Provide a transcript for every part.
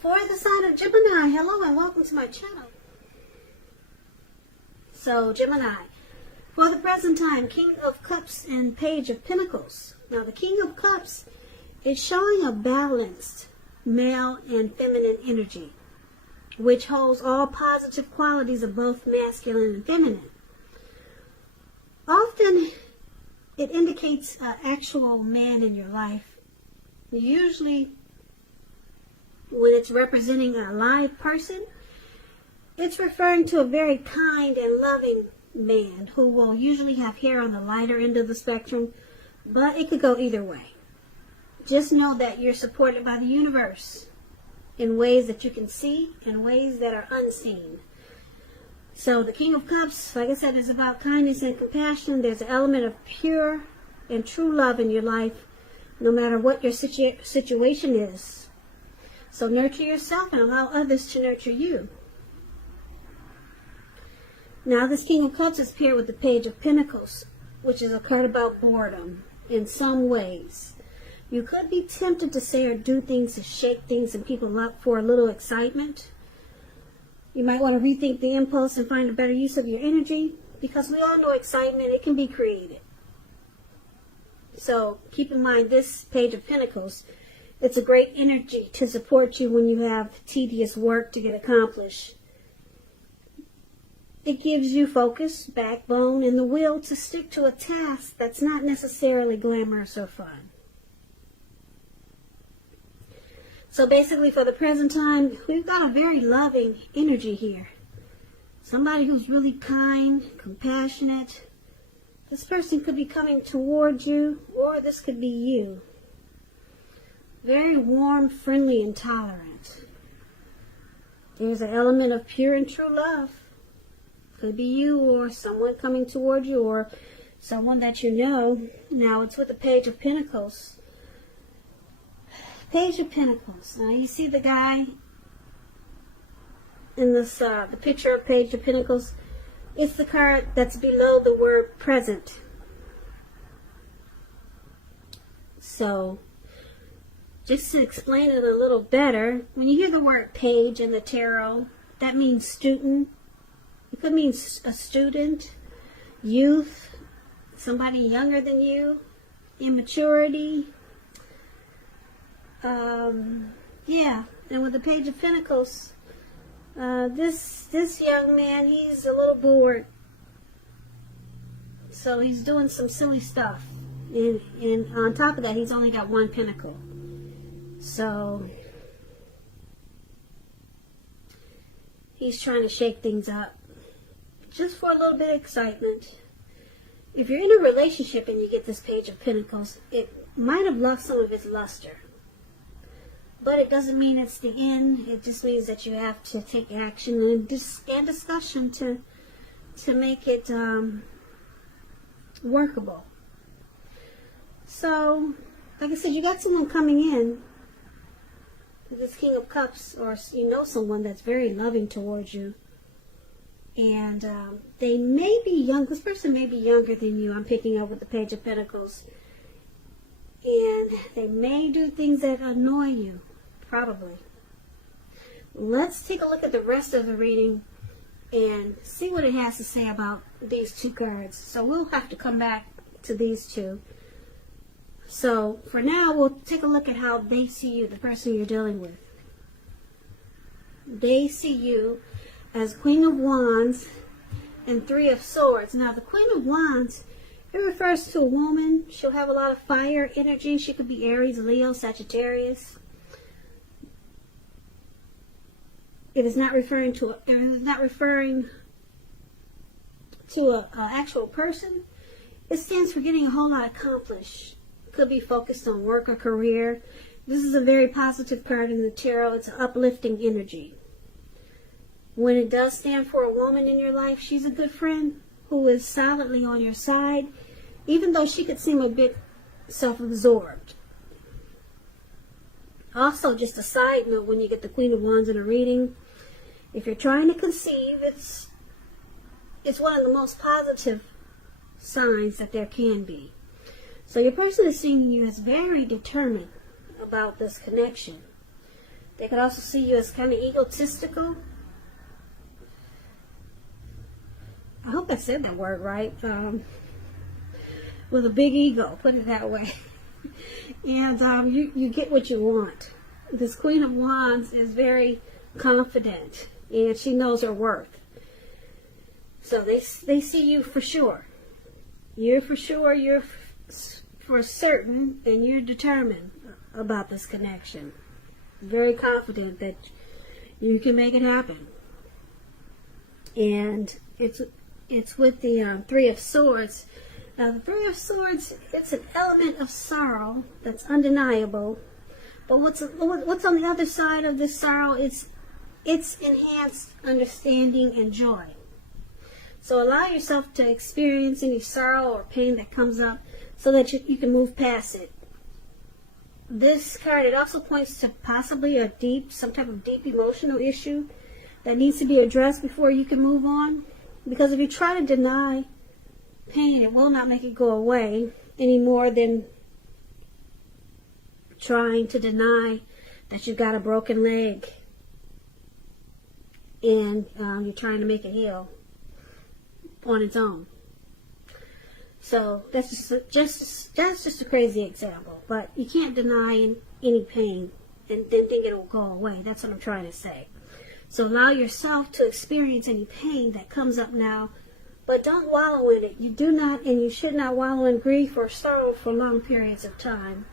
For the sign of Gemini, hello and welcome to my channel. So, Gemini, for the present time, King of Cups and Page of Pentacles. Now, the King of Cups is showing a balanced male and feminine energy, which holds all positive qualities of both masculine and feminine. Often, it indicates an actual man in your life. Usually, when it's representing a live person, it's referring to a very kind and loving man who will usually have hair on the lighter end of the spectrum, but it could go either way. Just know that you're supported by the universe in ways that you can see and ways that are unseen. So the King of Cups, like I said, is about kindness and compassion. There's an element of pure and true love in your life, no matter what your situation is. So nurture yourself and allow others to nurture you. Now this King of Cups is paired with the Page of Pentacles, which is a card about boredom in some ways. You could be tempted to say or do things to shake things and people up for a little excitement. You might want to rethink the impulse and find a better use of your energy, because we all know excitement, it can be created. So keep in mind this Page of Pentacles, it's a great energy to support you when you have tedious work to get accomplished. It gives you focus, backbone, and the will to stick to a task that's not necessarily glamorous or fun. So basically for the present time, we've got a very loving energy here. Somebody who's really kind, compassionate. This person could be coming toward you, or this could be you. Very warm, friendly, and tolerant. There's an element of pure and true love. Could be you or someone coming toward you or someone that you know. Now it's with the Page of Pentacles. Page of Pentacles. Now you see the guy in this, the picture of Page of Pentacles. It's the card that's below the word present. So, just to explain it a little better, when you hear the word page in the tarot, that means student. It could mean a student, youth, somebody younger than you, immaturity. Yeah, and with the Page of Pentacles, this young man, he's a little bored. So he's doing some silly stuff. And on top of that, he's only got one pentacle. So he's trying to shake things up just for a little bit of excitement. If you're in a relationship and you get this Page of Pentacles, it might have lost some of its luster. But it doesn't mean it's the end. It just means that you have to take action and discussion to make it workable. So, like I said, you got someone coming in, this King of Cups, or you know someone that's very loving towards you. And they may be young. This person may be younger than you. I'm picking up with the Page of Pentacles. And they may do things that annoy you. Probably. Let's take a look at the rest of the reading and see what it has to say about these two cards. So we'll have to come back to these two. So for now, we'll take a look at how they see you, the person you're dealing with. They see you as Queen of Wands and Three of Swords. Now the Queen of Wands, it refers to a woman. She'll have a lot of fire energy. She could be Aries, Leo, Sagittarius. It is not referring to an actual person. It stands for getting a whole lot accomplished. Could be focused on work or career. This is a very positive card in the tarot. It's an uplifting energy. When it does stand for a woman in your life, she's a good friend who is solidly on your side, even though she could seem a bit self-absorbed. Also, just a side note, when you get the Queen of Wands in a reading, if you're trying to conceive, it's one of the most positive signs that there can be. So your person is seeing you as very determined about this connection. They could also see you as kind of egotistical. I hope I said that word right. With a big ego, put it that way. And you get what you want. This Queen of Wands is very confident, and she knows her worth. So they see you for sure. You're for sure, you're for certain, and you're determined about this connection. Very confident that you can make it happen. And it's with the Three of Swords. Now, the Three of Swords, it's an element of sorrow that's undeniable. But what's on the other side of this sorrow is it's enhanced understanding and joy. So allow yourself to experience any sorrow or pain that comes up so that you can move past it. This card, it also points to possibly some type of deep emotional issue that needs to be addressed before you can move on. Because if you try to deny pain, it will not make it go away any more than trying to deny that you've got a broken leg and you're trying to make it heal on its own. So that's just a crazy example, but you can't deny any pain and then think it'll go away. That's what I'm trying to say. So allow yourself to experience any pain that comes up now, but don't wallow in it. You do not and you should not wallow in grief or sorrow for long periods of time.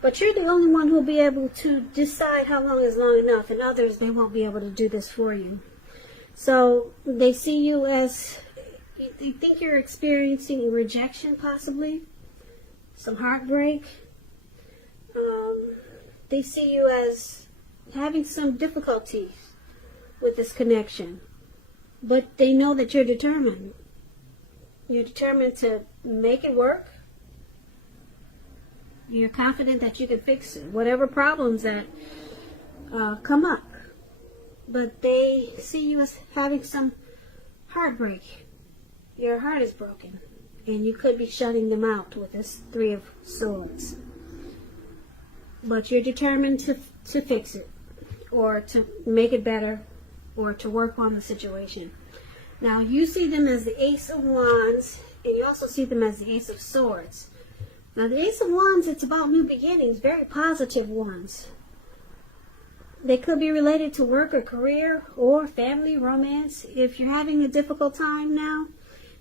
But you're the only one who will be able to decide how long is long enough, and others, they won't be able to do this for you. So they see you as, they think you're experiencing rejection possibly, some heartbreak. They see you as having some difficulties with this connection. But they know that you're determined. You're determined to make it work. You're confident that you can fix it, whatever problems that come up. But they see you as having some heartbreak. Your heart is broken, and you could be shutting them out with this Three of Swords. But you're determined to fix it, or to make it better, or to work on the situation. Now, you see them as the Ace of Wands, and you also see them as the Ace of Swords. Now, the Ace of Wands, it's about new beginnings, very positive ones. They could be related to work or career or family, romance. If you're having a difficult time now,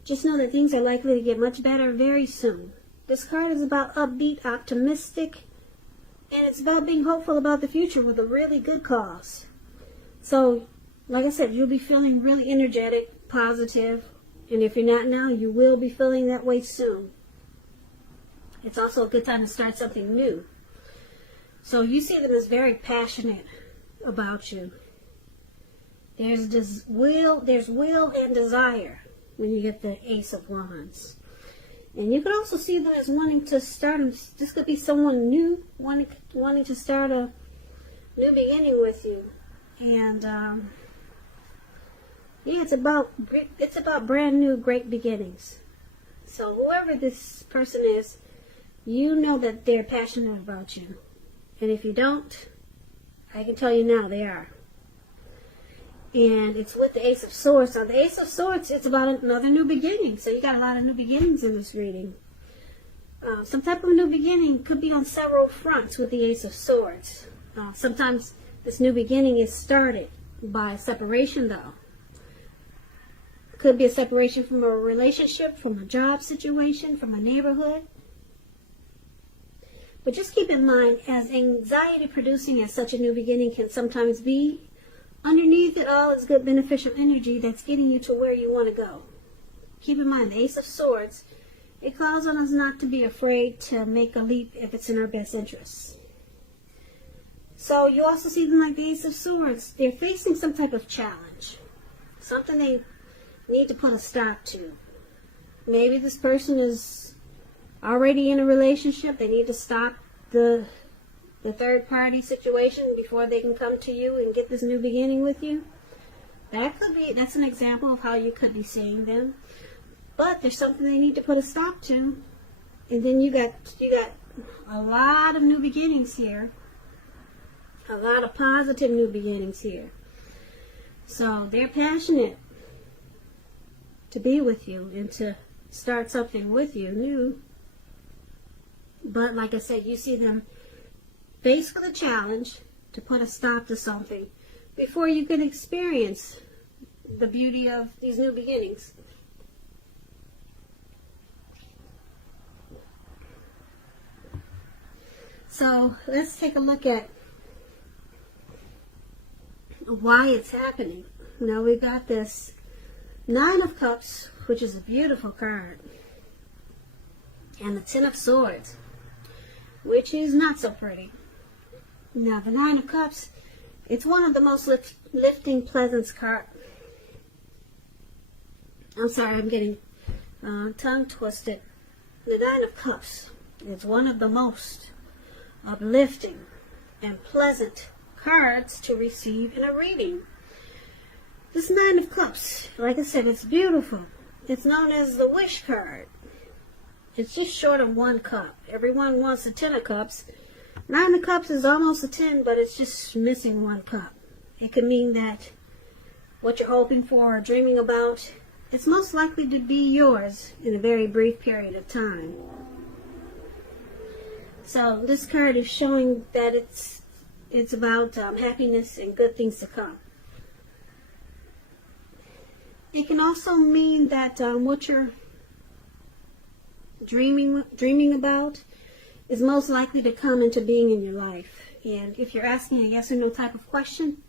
just know that things are likely to get much better very soon. This card is about upbeat, optimistic, and it's about being hopeful about the future with a really good cause. So, like I said, you'll be feeling really energetic, positive, and if you're not now, you will be feeling that way soon. It's also a good time to start something new. So you see them as very passionate about you. There's will and desire when you get the Ace of Wands. And you could also see them as wanting to start, this could be someone new, wanting to start a new beginning with you. And yeah, it's about brand new, great beginnings. So whoever this person is, you know that they're passionate about you. And if you don't, I can tell you now they are. And it's with the Ace of Swords. So the Ace of Swords, it's about another new beginning. So you got a lot of new beginnings in this reading. Some type of new beginning could be on several fronts with the Ace of Swords. Sometimes this new beginning is started by separation, though. Could be a separation from a relationship, from a job situation, from a neighborhood. But just keep in mind, as anxiety producing as such a new beginning can sometimes be, underneath it all is good beneficial energy that's getting you to where you want to go. Keep in mind, the Ace of Swords, it calls on us not to be afraid to make a leap if it's in our best interests. So you also see them like the Ace of Swords. They're facing some type of challenge. Something they need to put a stop to. Maybe this person is already in a relationship. They need to stop the third party situation before they can come to you and get this new beginning with you. That's an example of how you could be seeing them. But there's something they need to put a stop to. And then you got a lot of new beginnings here. A lot of positive new beginnings here. So they're passionate to be with you and to start something with you new. But like I said, you see them faced with a challenge to put a stop to something before you can experience the beauty of these new beginnings. So let's take a look at why it's happening. Now we've got this Nine of Cups, which is a beautiful card, and the Ten of Swords, which is not so pretty. Now the Nine of Cups, it's one of the most lifting, pleasant cards. I'm sorry, I'm getting tongue twisted. The Nine of Cups is one of the most uplifting and pleasant cards to receive in a reading. This Nine of Cups, like I said, it's beautiful. It's known as the wish card. It's just short of one cup. Everyone wants a Ten of Cups. Nine of Cups is almost a 10, but it's just missing one cup. It could mean that what you're hoping for or dreaming about, it's most likely to be yours in a very brief period of time. So this card is showing that it's about happiness and good things to come. It can also mean that what you're dreaming about is most likely to come into being in your life. And if you're asking a yes or no type of question,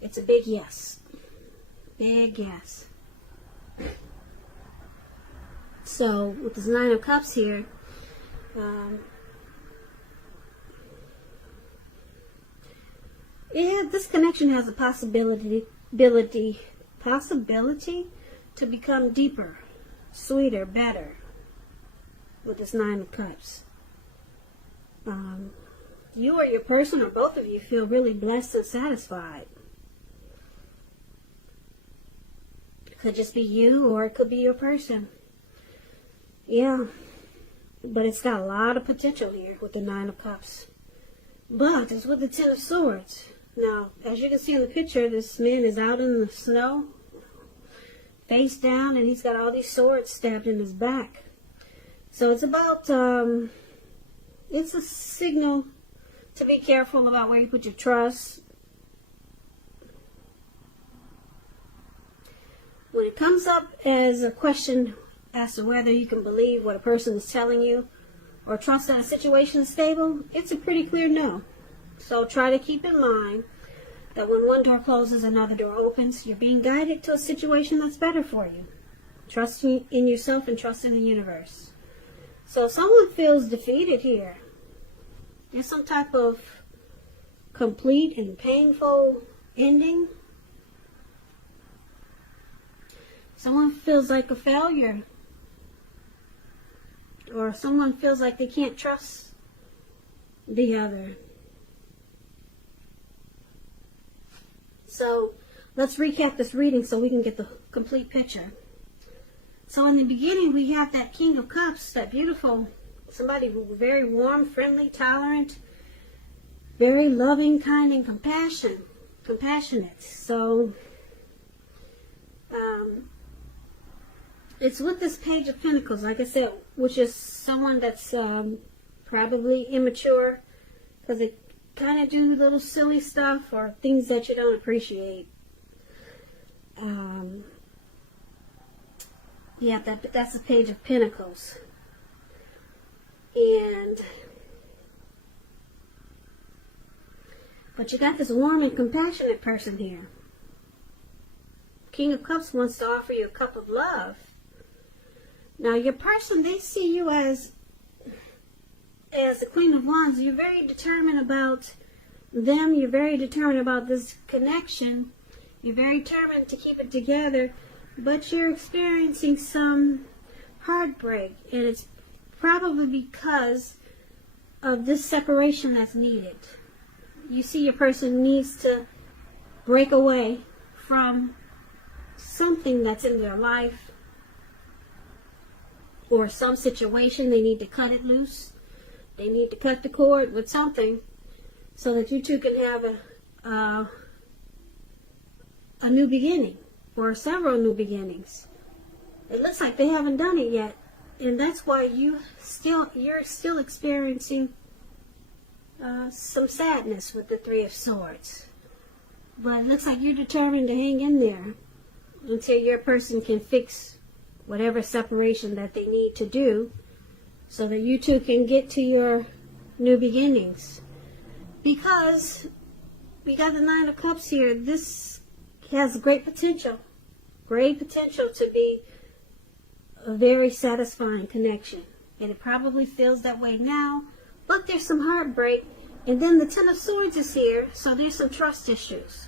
it's a big yes. Big yes. So with this Nine of Cups here, this connection has a possibility to become deeper, sweeter, better with this Nine of Cups. You or your person, or both of you, feel really blessed and satisfied. It could just be you, or it could be your person. Yeah, but it's got a lot of potential here with the Nine of Cups. But it's with the Ten of Swords. Now, as you can see in the picture, this man is out in the snow, face down, and he's got all these swords stabbed in his back. So it's about, it's a signal to be careful about where you put your trust. When it comes up as a question as to whether you can believe what a person is telling you or trust that a situation is stable, it's a pretty clear no. So try to keep in mind that when one door closes, another door opens. You're being guided to a situation that's better for you. Trust in yourself and trust in the universe. So if someone feels defeated here, there's some type of complete and painful ending. Someone feels like a failure, or someone feels like they can't trust the other. So let's recap this reading so we can get the complete picture. So in the beginning, we have that King of Cups, that beautiful, somebody very warm, friendly, tolerant, very loving, kind, and compassionate. So it's with this Page of Pentacles, like I said, which is someone that's probably immature, because they kind of do little silly stuff or things that you don't appreciate. Yeah, that's the Page of Pentacles. But you got this warm and compassionate person here. King of Cups wants to offer you a cup of love. Now your person, they see you as the Queen of Wands. You're very determined about them. You're very determined about this connection. You're very determined to keep it together. But you're experiencing some heartbreak. And it's probably because of this separation that's needed. You see your person needs to break away from something that's in their life, or some situation. They need to cut it loose. They need to cut the cord with something. so that you two can have a new beginning, or several new beginnings. It looks like they haven't done it yet, and that's why you're still experiencing some sadness with the Three of Swords. But it looks like you're determined to hang in there until your person can fix whatever separation that they need to do, so that you two can get to your new beginnings. Because we got the Nine of Cups here. This has great potential to be a very satisfying connection. And it probably feels that way now, but there's some heartbreak. And then the Ten of Swords is here, so there's some trust issues.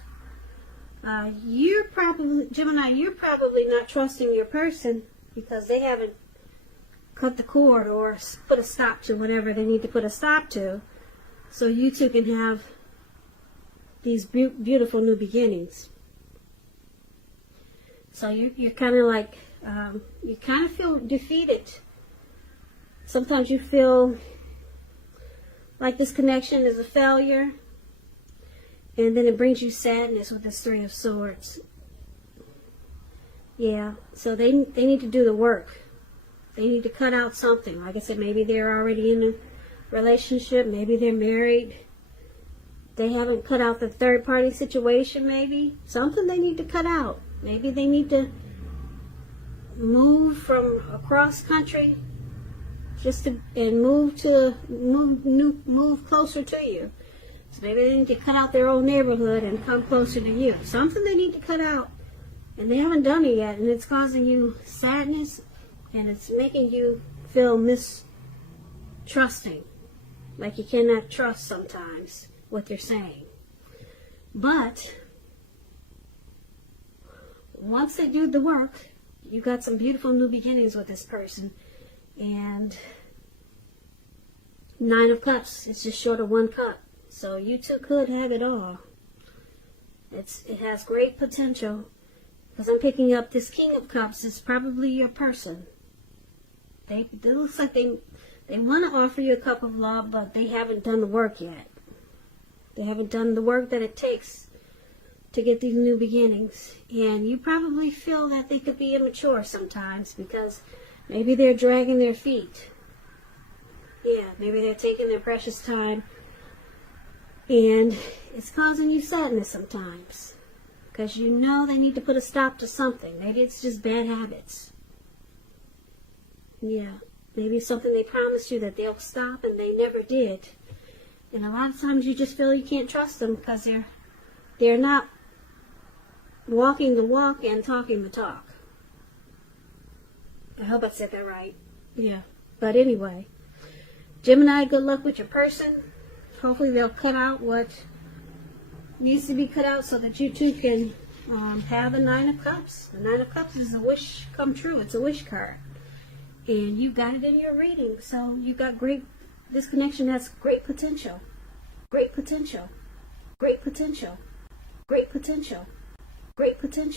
Gemini, you're probably not trusting your person because they haven't cut the cord or put a stop to whatever they need to put a stop to, so you two can have these beautiful new beginnings. So you're kind of like, you kind of feel defeated. Sometimes you feel like this connection is a failure, and then it brings you sadness with this Three of Swords. Yeah, so they need to do the work. They need to cut out something. Like I said, maybe they're already in a relationship. Maybe they're married. They haven't cut out the third party situation, maybe. Something they need to cut out. Maybe they need to move from across country and move closer to you. So maybe they need to cut out their own neighborhood and come closer to you. Something they need to cut out, and they haven't done it yet, and it's causing you sadness, and it's making you feel mistrusting, like you cannot trust sometimes what they're saying. But once they do the work, you got some beautiful new beginnings with this person. And Nine of Cups, it's just short of one cup. So you two could have it all. It has great potential, because I'm picking up this King of Cups is probably your person. It looks like they want to offer you a cup of love, but they haven't done the work yet. They haven't done the work that it takes to get these new beginnings. And you probably feel that they could be immature sometimes, because maybe they're dragging their feet. Yeah, maybe they're taking their precious time, and it's causing you sadness sometimes, because you know they need to put a stop to something. Maybe it's just bad habits. Yeah, maybe it's something they promised you that they'll stop and they never did. And a lot of times you just feel you can't trust them because they're not walking the walk and talking the talk. I hope I said that right. Yeah. But anyway, Gemini, good luck with your person. Hopefully they'll cut out what needs to be cut out so that you two can have the Nine of Cups. The Nine of Cups is a wish come true. It's a wish card. And you got it in your reading. So you got this connection has great potential. Great potential. Great potential. Great potential. Great potential.